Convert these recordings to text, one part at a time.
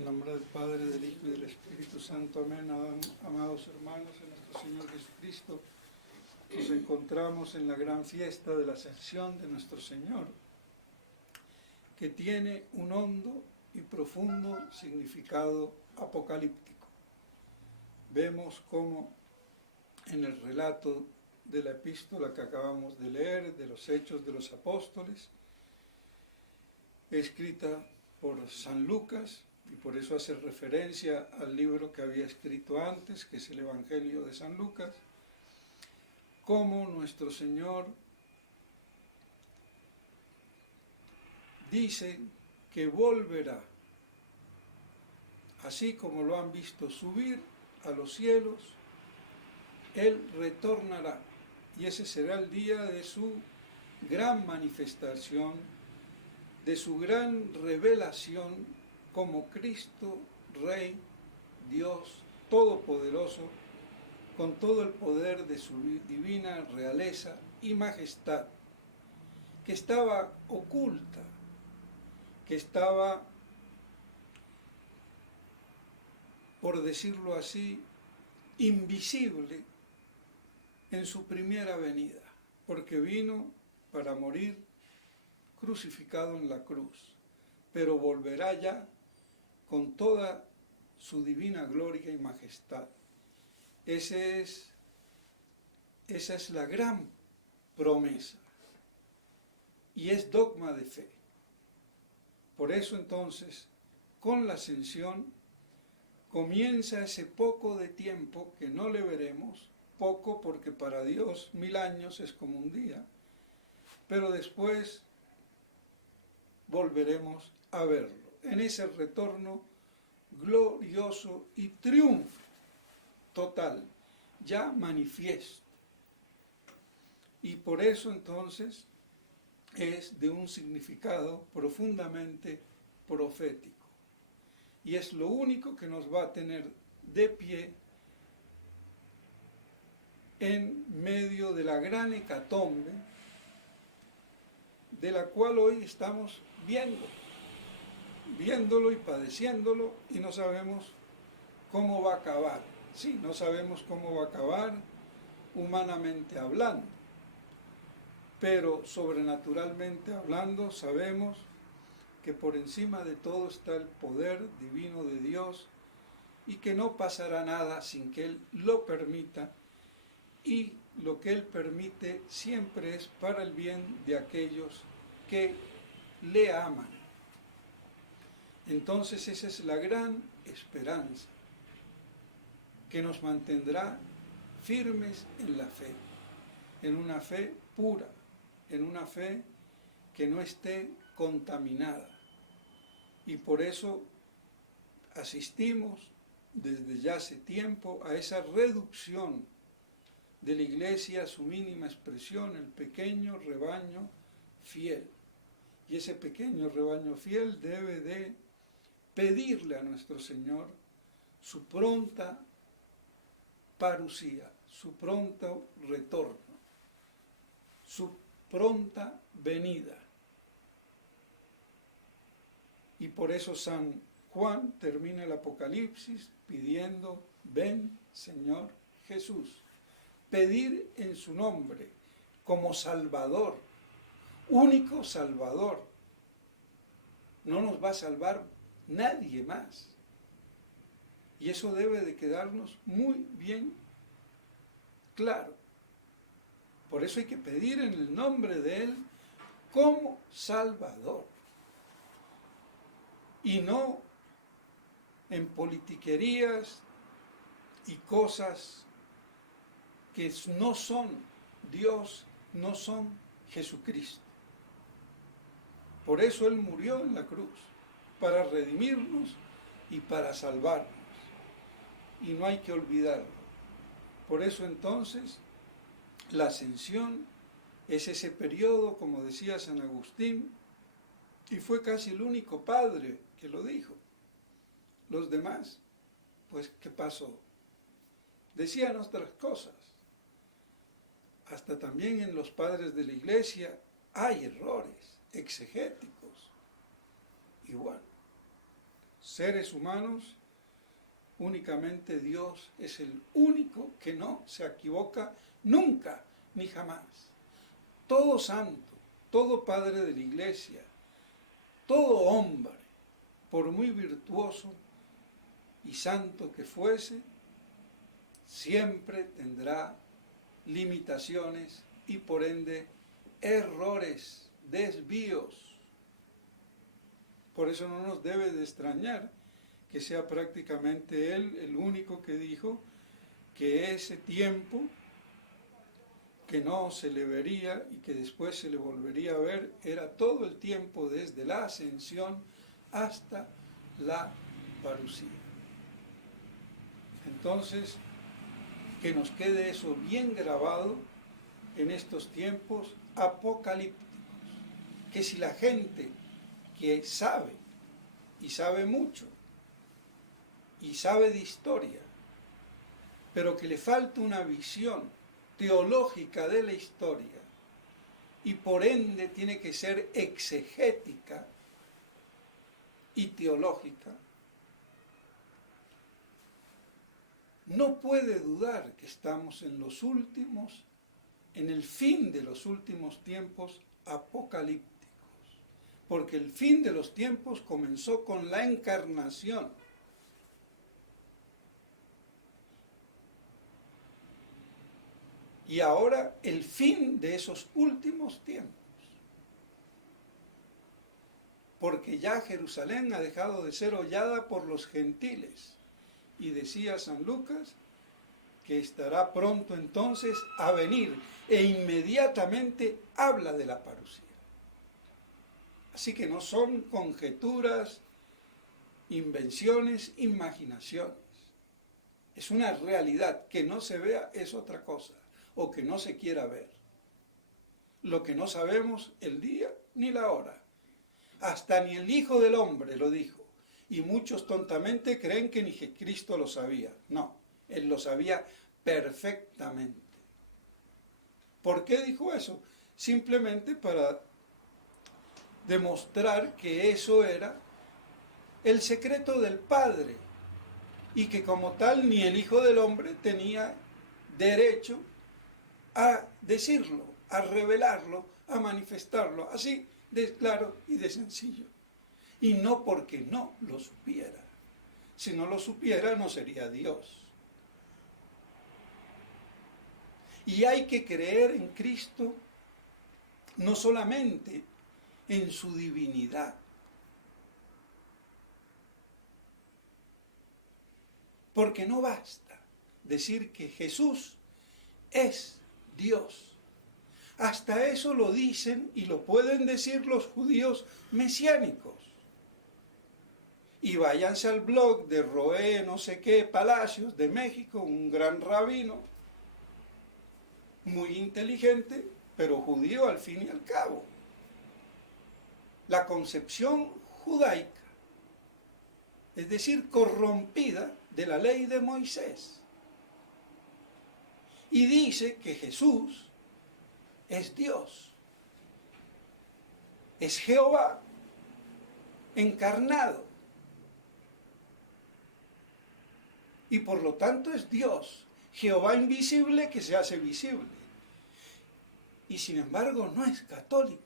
En nombre del Padre, del Hijo y del Espíritu Santo. Amén. Amados hermanos, en nuestro Señor Jesucristo, nos encontramos en la gran fiesta de la Ascensión de nuestro Señor, que tiene un hondo y profundo significado apocalíptico. Vemos cómo en el relato de la epístola que acabamos de leer, de los Hechos de los Apóstoles, escrita por San Lucas, y por eso hace referencia al libro que había escrito antes, que es el Evangelio de San Lucas, cómo nuestro Señor dice que volverá, así como lo han visto subir a los cielos, Él retornará, y ese será el día de su gran manifestación, de su gran revelación como Cristo, Rey, Dios Todopoderoso, con todo el poder de su divina realeza y majestad, que estaba oculta, que estaba, por decirlo así, invisible en su primera venida, porque vino para morir crucificado en la cruz, pero volverá ya con toda su divina gloria y majestad. Esa es la gran promesa y es dogma de fe. Por eso entonces, con la ascensión, comienza ese poco de tiempo que no le veremos, poco porque para Dios 1000 años es como un día, pero después volveremos a verlo, en ese retorno glorioso y triunfo total, ya manifiesto. Y por eso entonces es de un significado profundamente profético. Y es lo único que nos va a tener de pie en medio de la gran hecatombe, de la cual hoy estamos viéndolo y padeciéndolo, y no sabemos cómo va a acabar. Sí, no sabemos cómo va a acabar humanamente hablando, pero sobrenaturalmente hablando sabemos que por encima de todo está el poder divino de Dios y que no pasará nada sin que Él lo permita, y lo que Él permite siempre es para el bien de aquellos que le aman. Entonces esa es la gran esperanza que nos mantendrá firmes en la fe, en una fe pura, en una fe que no esté contaminada. Y por eso asistimos desde ya hace tiempo a esa reducción de la Iglesia a su mínima expresión, el pequeño rebaño fiel. Y ese pequeño rebaño fiel debe de pedirle a nuestro Señor su pronta parusía, su pronto retorno, su pronta venida. Y por eso San Juan termina el Apocalipsis pidiendo: ven, Señor Jesús. Pedir en su nombre, como Salvador, único Salvador. No nos va a salvar nadie más. Y eso debe de quedarnos muy bien claro. Por eso hay que pedir en el nombre de Él como Salvador. Y no en politiquerías y cosas que no son Dios, no son Jesucristo. Por eso Él murió en la cruz, para redimirnos y para salvarnos. Y no hay que olvidarlo. Por eso entonces la ascensión es ese periodo, como decía San Agustín, y fue casi el único padre que lo dijo. Los demás, pues, ¿qué pasó? Decían otras cosas. Hasta también en los padres de la Iglesia hay errores exegéticos. Y bueno, seres humanos, únicamente Dios es el único que no se equivoca nunca ni jamás. Todo santo, todo padre de la iglesia, todo hombre, por muy virtuoso y santo que fuese, siempre tendrá limitaciones y por ende errores, desvíos. Por eso no nos debe de extrañar que sea prácticamente Él el único que dijo que ese tiempo que no se le vería y que después se le volvería a ver era todo el tiempo desde la ascensión hasta la parusía. Entonces, que nos quede eso bien grabado en estos tiempos apocalípticos, que si la gente que sabe, y sabe mucho, y sabe de historia, pero que le falta una visión teológica de la historia, y por ende tiene que ser exegética y teológica, no puede dudar que estamos en los últimos, en el fin de los últimos tiempos apocalípticos, porque el fin de los tiempos comenzó con la encarnación. Y ahora el fin de esos últimos tiempos, porque ya Jerusalén ha dejado de ser hollada por los gentiles. Y decía San Lucas que estará pronto entonces a venir e inmediatamente habla de la parusía. Así que no son conjeturas, invenciones, imaginaciones. Es una realidad. Que no se vea es otra cosa, o que no se quiera ver. Lo que no sabemos el día ni la hora. Hasta ni el Hijo del Hombre lo dijo. Y muchos tontamente creen que ni Cristo lo sabía. No, Él lo sabía perfectamente. ¿Por qué dijo eso? Simplemente para demostrar que eso era el secreto del Padre y que como tal ni el Hijo del Hombre tenía derecho a decirlo, a revelarlo, a manifestarlo, así de claro y de sencillo. Y no porque no lo supiera. Si no lo supiera, no sería Dios. Y hay que creer en Cristo no solamente en su divinidad, porque no basta decir que Jesús es Dios. Hasta eso lo dicen y lo pueden decir los judíos mesiánicos. Y váyanse al blog de Roé, no sé qué, Palacios de México, un gran rabino, muy inteligente, pero judío al fin y al cabo. La concepción judaica, es decir, corrompida de la ley de Moisés. Y dice que Jesús es Dios, es Jehová encarnado. Y por lo tanto es Dios, Jehová invisible que se hace visible. Y sin embargo no es católico,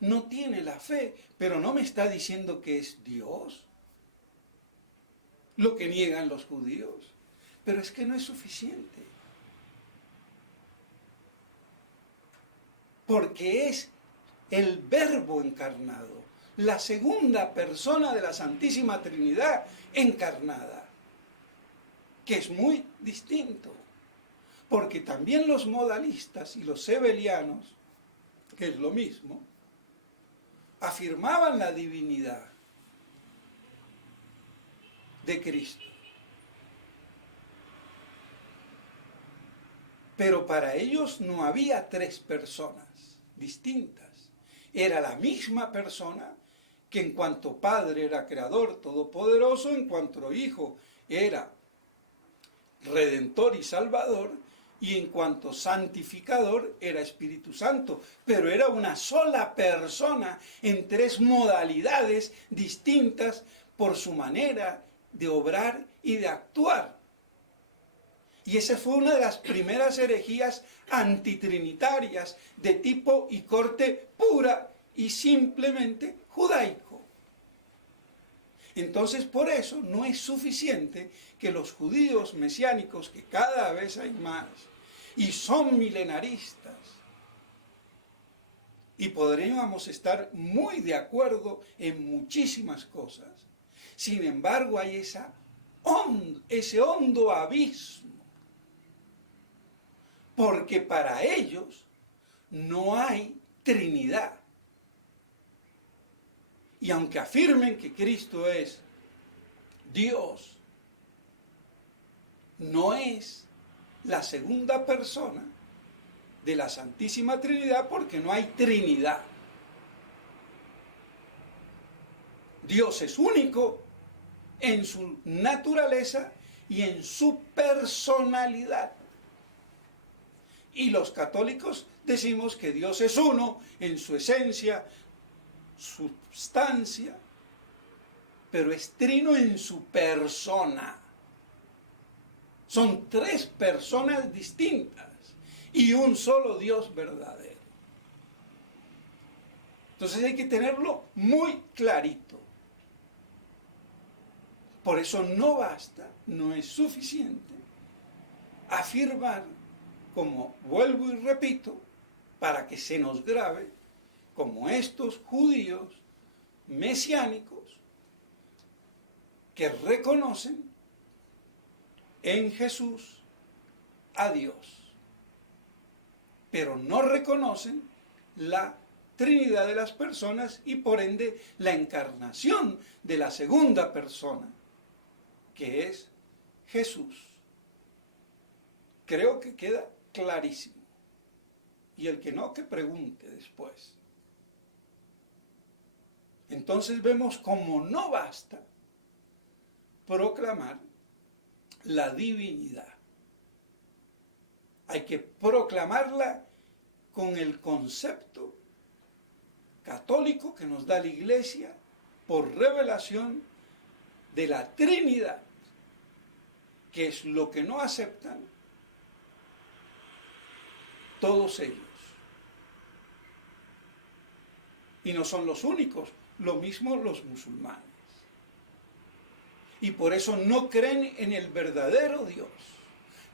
no tiene la fe, pero no me está diciendo que es Dios, lo que niegan los judíos. Pero es que no es suficiente, porque es el Verbo encarnado, la segunda persona de la Santísima Trinidad encarnada, que es muy distinto, porque también los modalistas y los sebelianos, que es lo mismo, afirmaban la divinidad de Cristo. Pero para ellos no había tres personas distintas. Era la misma persona que en cuanto Padre era Creador Todopoderoso, en cuanto Hijo era Redentor y Salvador, y en cuanto santificador era Espíritu Santo, pero era una sola persona en tres modalidades distintas por su manera de obrar y de actuar. Y esa fue una de las primeras herejías antitrinitarias de tipo y corte pura y simplemente judaico. Entonces, por eso no es suficiente que los judíos mesiánicos, que cada vez hay más, y son milenaristas, y podríamos estar muy de acuerdo en muchísimas cosas, sin embargo hay ese hondo abismo, porque para ellos no hay Trinidad. Y aunque afirmen que Cristo es Dios, no es la segunda persona de la Santísima Trinidad, porque no hay Trinidad. Dios es único en su naturaleza y en su personalidad. Y los católicos decimos que Dios es uno en su esencia, substancia, pero es trino en su persona. Son tres personas distintas y un solo Dios verdadero. Entonces hay que tenerlo muy clarito. Por eso no basta, no es suficiente afirmar, como vuelvo y repito, para que se nos grabe, como estos judíos mesiánicos que reconocen en Jesús a Dios, pero no reconocen la Trinidad de las personas y por ende la encarnación de la segunda persona, que es Jesús. Creo que queda clarísimo. Y el que no, que pregunte después. Entonces vemos como no basta proclamar la divinidad. Hay que proclamarla con el concepto católico que nos da la Iglesia por revelación de la Trinidad, que es lo que no aceptan todos ellos. Y no son los únicos, lo mismo los musulmanes. Y por eso no creen en el verdadero Dios,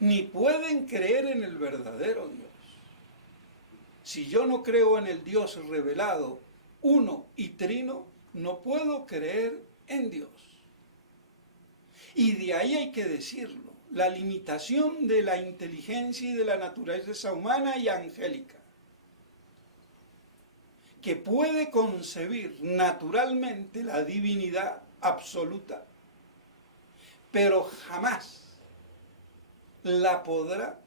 ni pueden creer en el verdadero Dios. Si yo no creo en el Dios revelado, uno y trino, no puedo creer en Dios. Y de ahí hay que decirlo, la limitación de la inteligencia y de la naturaleza humana y angélica, que puede concebir naturalmente la divinidad absoluta, pero jamás la podrá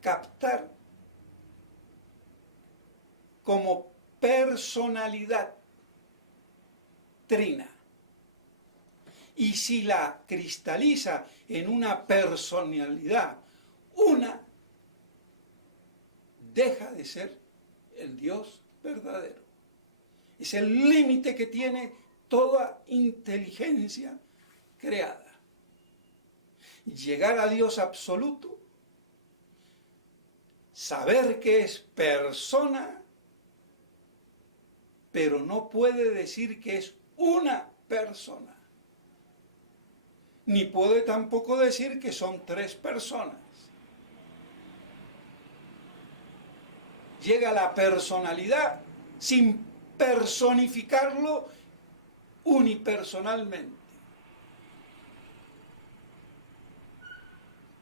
captar como personalidad trina. Y si la cristaliza en una personalidad una, deja de ser el Dios verdadero. Es el límite que tiene toda inteligencia creada. Llegar a Dios absoluto, saber que es persona, pero no puede decir que es una persona. Ni puede tampoco decir que son tres personas. Llega a la personalidad sin personificarlo unipersonalmente.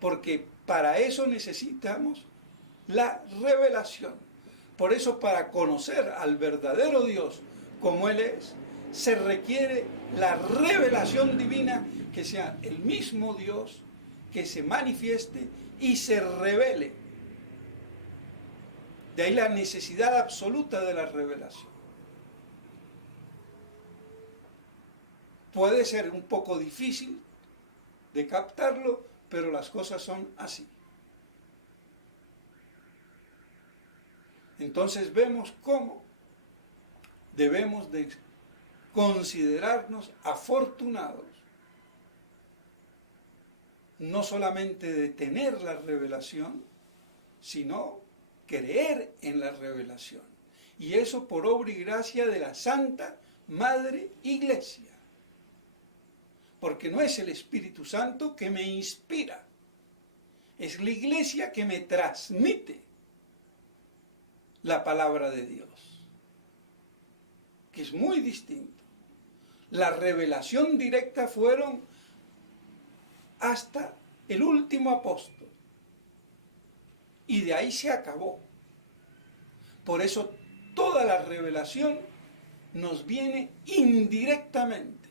Porque para eso necesitamos la revelación. Por eso, para conocer al verdadero Dios como Él es, se requiere la revelación divina, que sea el mismo Dios que se manifieste y se revele. De ahí la necesidad absoluta de la revelación. Puede ser un poco difícil de captarlo, pero las cosas son así. Entonces vemos cómo debemos de considerarnos afortunados, no solamente de tener la revelación, sino creer en la revelación. Y eso por obra y gracia de la Santa Madre Iglesia. Porque no es el Espíritu Santo que me inspira, es la Iglesia que me transmite la palabra de Dios, que es muy distinto. La revelación directa fueron hasta el último apóstol, y de ahí se acabó. Por eso toda la revelación nos viene indirectamente,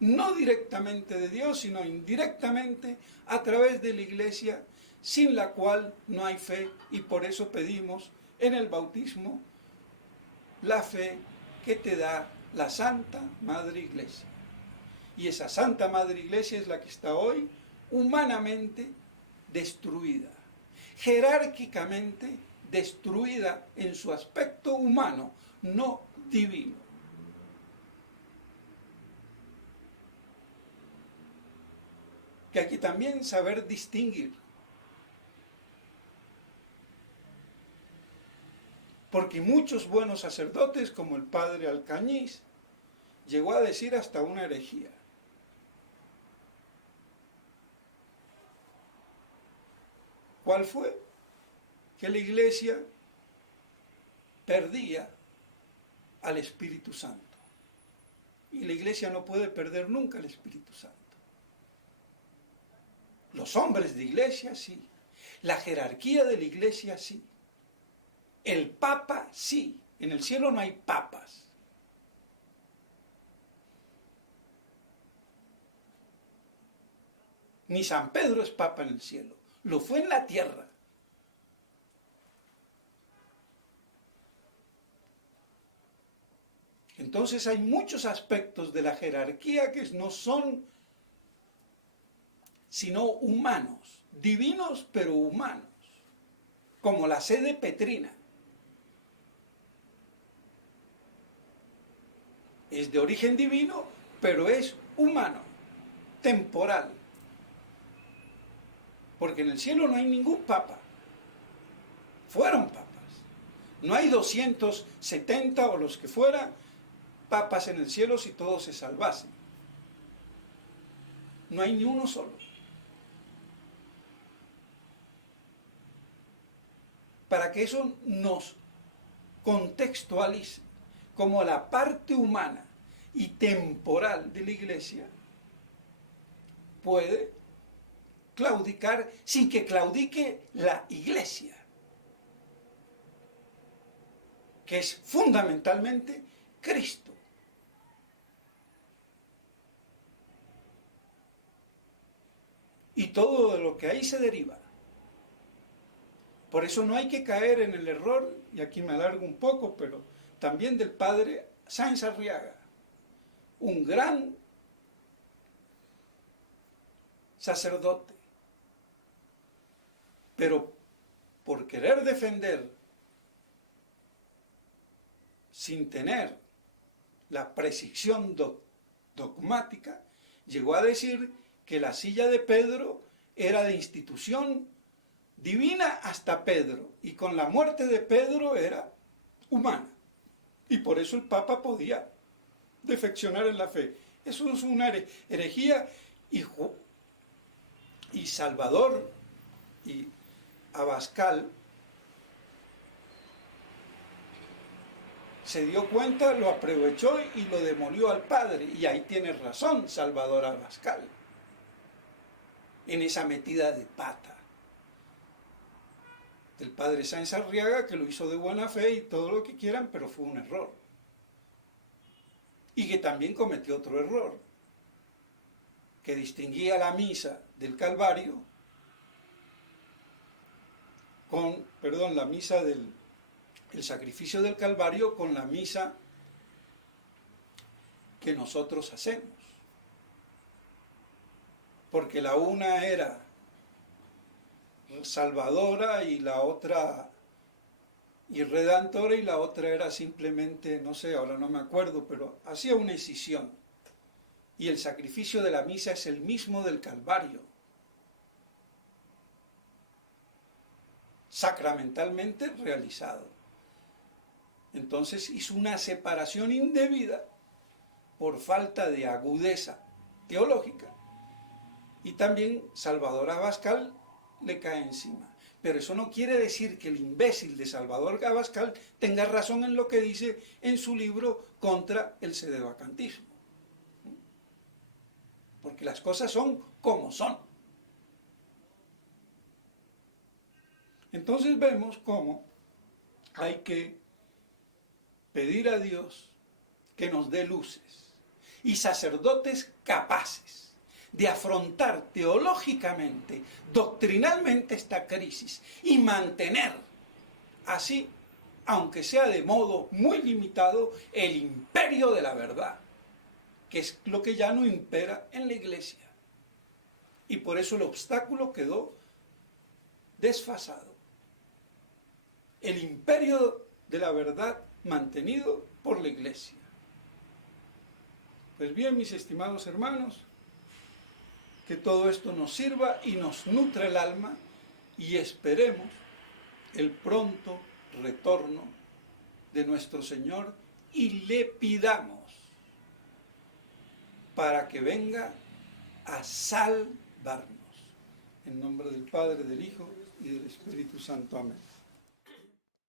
no directamente de Dios, sino indirectamente a través de la Iglesia, sin la cual no hay fe, y por eso pedimos en el bautismo la fe que te da la Santa Madre Iglesia. Y esa Santa Madre Iglesia es la que está hoy humanamente destruida, jerárquicamente destruida en su aspecto humano, no divino. Que hay que también saber distinguir. Porque muchos buenos sacerdotes, como el padre Alcañiz, llegó a decir hasta una herejía. ¿Cuál fue? Que la Iglesia perdía al Espíritu Santo. Y la Iglesia no puede perder nunca al Espíritu Santo. Los hombres de Iglesia sí. La jerarquía de la Iglesia sí. El Papa sí. En el cielo no hay papas. Ni San Pedro es papa en el cielo. Lo fue en la tierra. Entonces hay muchos aspectos de la jerarquía que no son sino humanos, divinos pero humanos, como la sede petrina. Es de origen divino, pero es humano, temporal. Porque en el cielo no hay ningún papa. Fueron papas. No hay 270 o los que fueran papas en el cielo si todos se salvasen. No hay ni uno solo. Para que eso nos contextualice como la parte humana y temporal de la Iglesia puede claudicar sin que claudique la Iglesia, que es fundamentalmente Cristo. Y todo de lo que ahí se deriva. Por eso no hay que caer en el error, y aquí me alargo un poco, pero también del padre Sáenz Arriaga, un gran sacerdote, pero por querer defender sin tener la precisión dogmática, llegó a decir que la silla de Pedro era de institución divina hasta Pedro, y con la muerte de Pedro era humana, y por eso el Papa podía defeccionar en la fe. Eso es una herejía, y Salvador y Abascal se dio cuenta, lo aprovechó y lo demolió al padre, y ahí tiene razón Salvador Abascal, en esa metida de pata del padre Sáenz Arriaga, que lo hizo de buena fe y todo lo que quieran, pero fue un error. Y que también cometió otro error, que distinguía la misa del Calvario la misa del sacrificio del Calvario con la misa que nosotros hacemos. Porque la una era salvadora y la otra y Redentor, y la otra era simplemente, no sé, ahora no me acuerdo, pero hacía una escisión. Y el sacrificio de la misa es el mismo del Calvario. Sacramentalmente realizado. Entonces hizo una separación indebida por falta de agudeza teológica. Y también Salvador Abascal le cae encima. Pero eso no quiere decir que el imbécil de Salvador Abascal tenga razón en lo que dice en su libro contra el sedevacantismo. Porque las cosas son como son. Entonces vemos cómo hay que pedir a Dios que nos dé luces y sacerdotes capaces de afrontar teológicamente, doctrinalmente esta crisis y mantener así, aunque sea de modo muy limitado, el imperio de la verdad, que es lo que ya no impera en la Iglesia. Y por eso el obstáculo quedó desfasado. El imperio de la verdad mantenido por la Iglesia. Pues bien, mis estimados hermanos, que todo esto nos sirva y nos nutra el alma y esperemos el pronto retorno de nuestro Señor y le pidamos para que venga a salvarnos. En nombre del Padre, del Hijo y del Espíritu Santo. Amén.